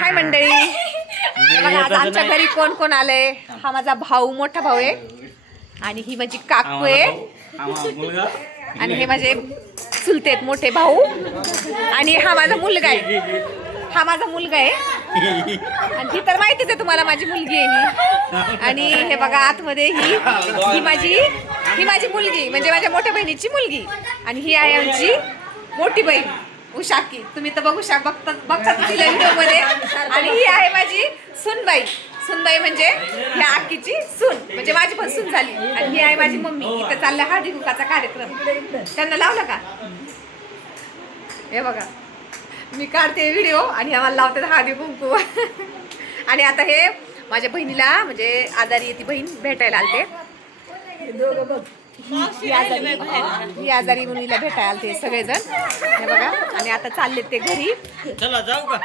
हाय मंडळी, बघा आज आमच्या घरी कोण कोण आलंय. हा माझा भाऊ, मोठा भाऊ आहे, आणि ही माझी काकू आहे, आणि हे माझे चुलते आहेत मोठे भाऊ, आणि हा माझा मुलगा आहे. हा माझा मुलगा आहे, आणि ही तर माहितीच आहे तुम्हाला, माझी मुलगी आहे ही. आणि हे बघा आतमध्ये ही माझी मुलगी, म्हणजे माझ्या मोठ्या बहिणीची मुलगी, आणि ही आहे आमची मोठी बहीण उषाकी. तुम्ही तर बघू बघता तिला व्हिडिओ मध्ये. आणि ही आहे माझी सुनबाई. सुनबाई म्हणजे ह्या आकीची सून, म्हणजे माझी पण सून झाली. आणि ही आहे माझी मम्मी. इथं चालला हळदी कुंकाचा कार्यक्रम. त्यांना लावला का? हे बघा मी काढते व्हिडिओ आणि आम्हाला लावते हळदी कुंकू. आणि आता हे माझ्या बहिणीला, म्हणजे आजारी आहे ती बहीण, भेटायला आलते. ही आजारी मुलीला भेटायला आलते सगळेजण. हे बघा, आणि आता चालले ते घरी. चला जाऊ का?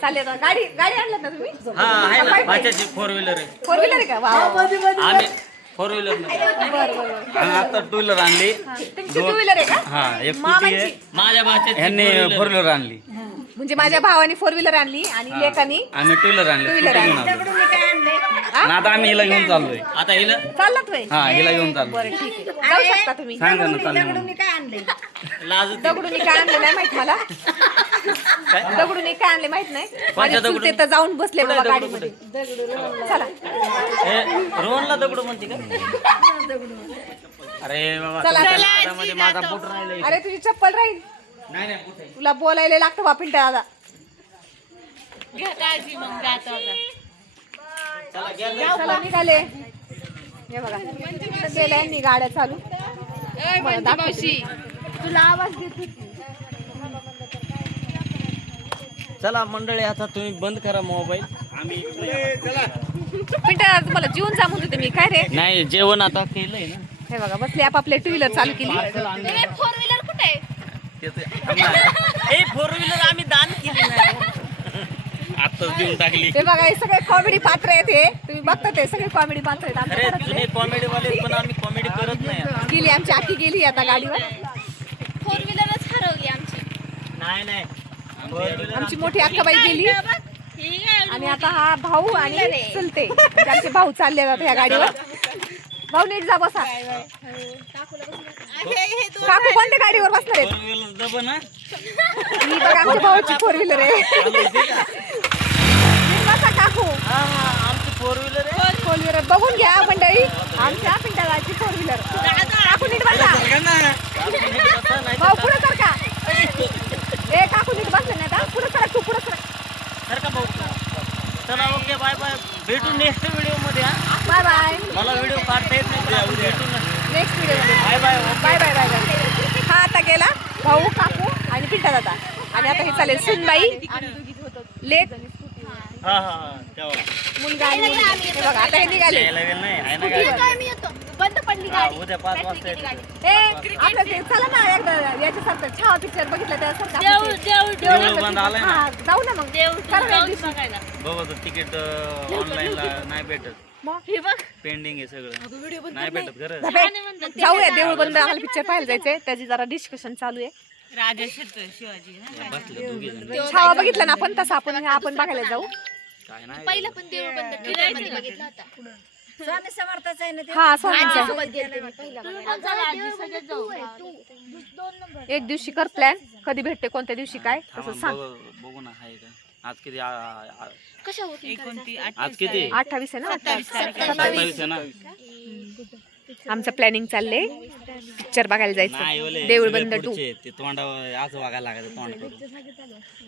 चालले गाडी आणलात ना तुम्ही? हा आहे ना, भाच्याची 4 व्हीलर आहे. 4 व्हीलर आहे का? वा, आम्ही 4 व्हीलर बरं. आता 2 व्हीलर आणली. तुमची 2 व्हीलर आहे का? हा, एक स्कूटी मामांची? आहे. माझ्या भाच्याची ह्यांनी 4 व्हीलर आणली म्हणजे माझ्या भावाने 4 व्हीलर आणली आणि लेकानी आणि 2 व्हीलर आणली. 2 व्हीलर स्कूटी घेऊन आणली. आलो. आणि आता आम्ही हिला घेऊन चाललोय. आता हिला चाललात होय? हा, हिला घेऊन चाललोय. बरं ठीक आहे, जाऊ शकता तुम्ही. सांगा ना चाललोय. दगडूनी काय आणले नाही माहित मला. दगडूनी काय आणले माहित नाही. माझे चुलते तर जाऊन बसले बाबा गाडीमध्ये. चला रोहनला दगडू म्हणते का? अरे बाबा, चला. तुमच्या नादामध्ये माझा बूट राहिला. अरे तुझी चप्पल राहील. नाही कुठे तुला बोलायला लागतं बा पिंट्या दादा. चला निघाले. हे बघा केल्या यांनी गाड्या चालू. तुला आवाज देत होती. चला मंडळी, आता तुम्ही बंद करा मोबाईल. आम्ही पिंट्या दादा तुम्हाला जीवन जा म्हणत होते मी. काय रे? नाही, जेवण आता केलंय ना. हे बघा बसले आपापले 2 व्हीलर चालू केली. 4 व्हीलर कुठे आहे? ए 4 व्हीलर आम्ही दान केली नाही, आताच देऊन टाकली. हे बघा हे सगळे कॉमेडी पात्र आहेत. हे तुम्ही बघता ते सगळे कॉमेडी पात्र आहेत आमच्या अरे घरातले. जुने कॉमेडी वाले, पण आम्ही कॉमेडी करत नाही आता. गेली आमची आखी गेली आता गाडीवर. 4 व्हीलरच हरवली आमची. नाही आमची मोठी अक्काबाई गेली, आणि आता हा भाऊ आणि चलते आमचे भाऊ चालले जातात या गाडीवर. भाऊ नीट जा, बसा. काकू कोणत्या गाडीवर बसणार आहेत? 4 व्हीलर दब ना. ही बघा आमच्या भावाची 4 व्हीलर आहे. नीट बसा काकू. आमची 4 व्हीलर आहे. 4 व्हीलर बघून घ्या मंडळी, आमच्या पिंटाची 4 व्हीलर. काकू नीट बसा. भाऊ पुढे सर का? ए काकू नीट बसले नाही आता. पुढे सर, तू पुढे सर. सर का भाऊ? चला ओके, बाय बाय. भेटू नेक्स्ट व्हिडिओ मध्ये. Bye bye. मला व्हिडिओ काढता येत नाही, पण भेटू ना. नेक्स्ट व्हिडिओ मध्ये. Bye bye. Bye bye bye bye. हा आता गेला भाऊ, काकू आणि पिंटा दादा. आणि आता हे चालेल सुनबाई, लेक, हा तेव्हा मुलगा आणि मुलगी. हे बघा आता हे निघाले. यायला वेळ नाही आहे ना गाडी. काय मी येतो. बंद पडली गाडी. उद्या 5 वाजता येते. ए आपलं ते चला ना एकदा याच्यासारखं छावा पिक्चर बघितलं त्यासारखं देऊळ आपण ते- देऊळ देऊळ बंद आलाय ना. हा जाऊ ना मग. देऊळ करा ना जाऊन दिवशी. बघायला. बघा तिकीट ऑनलाईन ला नाही भेटत, मग हे बघ. पेंडिंग आहे सगळं, नाही भेटत खरं. धबे, जाऊया देऊळ बंद. आम्हाला पिक्चर पाहायला जायचंय, त्याची जरा डिस्कशन चालू आहे. राजा शिवाजी बसले दोघी जण. छावा बघितला ना आपण, तसं आपण बघायला जाऊ. काय नाही पहिला पण देऊळ बंद ट्रेलरमध्ये बघितला होता. स्वामी समर्थाचा आहे ना ते. हा स्वामींचा. सोबत गेलते मी पहिला बघायला. चला आजी सगळेच जाऊ. एक दिवशी कर प्लॅन, कधी भेटते कोणत्या दिवशी काय तसं सांग. बघू ना आहे का. आज किती कशा होती आज किती 28 आहे ना? 27 आहे ना. आमचं प्लॅनिंग चाललंय पिक्चर बघायला नाही जायचं. ओले, देऊळ सगळे बंद 2. पुढचे. ते तोंडावर आज वागायला लागायचं तोंड करून.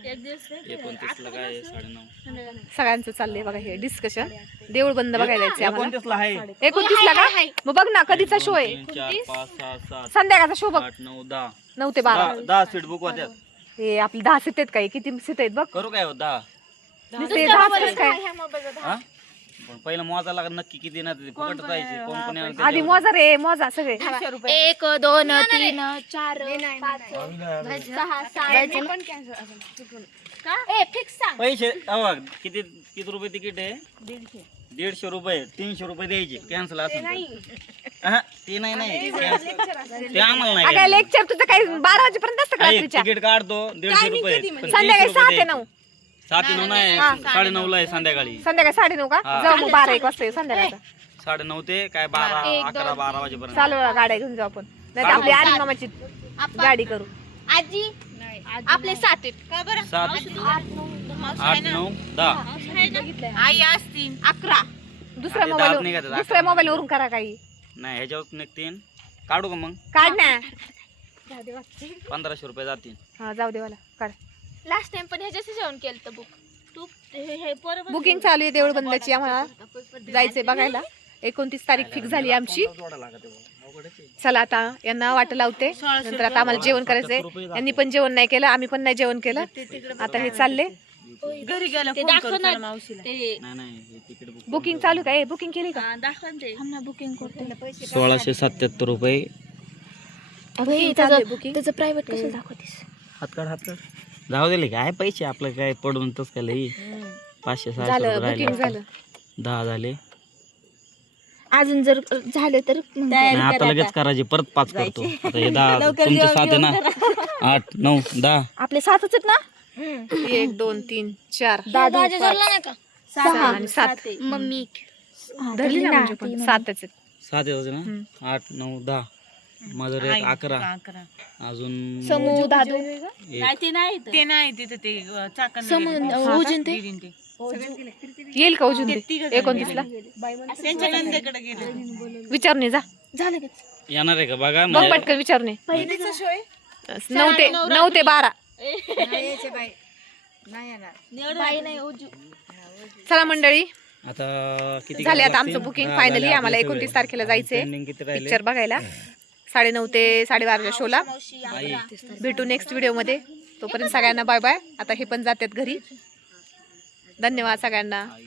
एक दिवस 29 ला काय 9:30. सगळ्यांचं चाललंय बघा हे डिस्कशन. देऊळ बंद बघायला जायचंय आम्हाला. 29 ला आहे. 29 ला का? मग बघ ना कधीचा शो आहे. 3 4 5 6 7 संध्याकाळचा शो बघ. 8 9 10 9 ते 12. 10 सीट बुक होत्यात. हे आपले 10 सीट आहेत काय? किती सीट आहेत बघ. करू काय 10. नुसते 10 सीट काय? हा? पण पहिलं मोजा लागत नक्की किती ना ते फुकट जायचे. कोण कोण येणार आधी त्याच्यावर. मोजा रे, मोजा सगळे. 1 2 3 4 5 6 7 ए फिक्स सांग. पैसे किती किती रुपये तिकीट आहे? 150 रुपये. 300 रुपये द्यायचे. कॅन्सल असेल तर. ते नाही ते आम्हाला नाही अगं लेक्चर तुझं काही 12 वाजेपर्यंत असतं का आहे, रात्रीच्या? तिकीट काढतो 150 रुपये. पण 300 संध्याकाळी 6 रुपये ते द्यायचे. 9. 7:09 नाही 9:30 आहे संध्याकाळी. संध्याकाळी 9:30 का हा. जाऊ मग 12-1 वाजता येऊ संध्याकाळचं 9:30 ते काय 12 11 12 वाजेपर्यंत. चालू गाड्या घेऊन जाऊ आपण नाही तर आपली आरी मामाची गाडी करू. आजी आपले 7 आहेत का बरं 7 8 9 10 आई असतील 11 दुसऱ्या आधी मोबाईल दात निघातात, दुसऱ्या मोबाईल वरून करा काही नाही ह्याच्यावर निघतील. काढू का मग काढ ना 1500 रुपये जातील. हा जाऊ दे मला काढ. लास्ट टाइम पण ह्याच्याच जेवण केलं बुक तू हे बरोबर बुकिंग चालू आहे देऊळ बंदाची आम्हाला जायचंय बघायला. 29 तारीख फिक्स झाली आमची. चला आता यांना वाट लावते नंतर आता आम्हाला जेवण करायचंय. यांनी पण जेवण नाही केलं आम्ही पण नाही जेवण केलं. आता हे चालले घरी गेलं ते दाखवणार मावशीला ते नाही हे तिकीट बुक बुकिंग चालू काय बुकिंग केली का दाखवून ते बुकिंग करते 1677 रुपये. त्याचं प्रायव्हेट कसं दाखवतेस हात काढ जाऊ दिले काय पैसे आपलं काय पडून तस काय लई 500-600 झालं रुपये बुकिंग राहिले. झालं 10 झाले. अजून जर झालं तर नाही आता लगेच करायचे परत 5 करतो. आता हे 10 तुमचे 7 आहे ना 8 9 10 आपले 7च आहेत ना 1 2 3 4 दादा धरला नाही का 6 आणि 7 मम्मी धरली ना म्हणजे पण 7च आहेत. 7 होते ना 8 9 10 माझं रे 11 अजून समू दादू एक. ते नाही तिथे ते चाकण समू उजून ते येईल का अजून ते 29 ला त्यांच्या नंदेकडे गेले विचारून ये जा झालं का येणार आहे का बघा बघ म्हणजे पटकन विचारून ये. पहिलीचा 9 ते 12 यायचे बाई नाही येणार बाई नाही उजू चला मंडळी आता किती झाले आता लागतील? आमचं बुकिंग 10 फायनली झाले आम्हाला आपले 29 सगळे. तारखेला जायचंय Pending किती राहिले? पिक्चर बघायला 9:30 ते 12:30 शोला. आई भेटू नेक्स्ट व्हिडिओ मध्ये. तोपर्यंत सगळ्यांना बाय बाय. आता हे पण जातात घरी. धन्यवाद सगळ्यांना. आई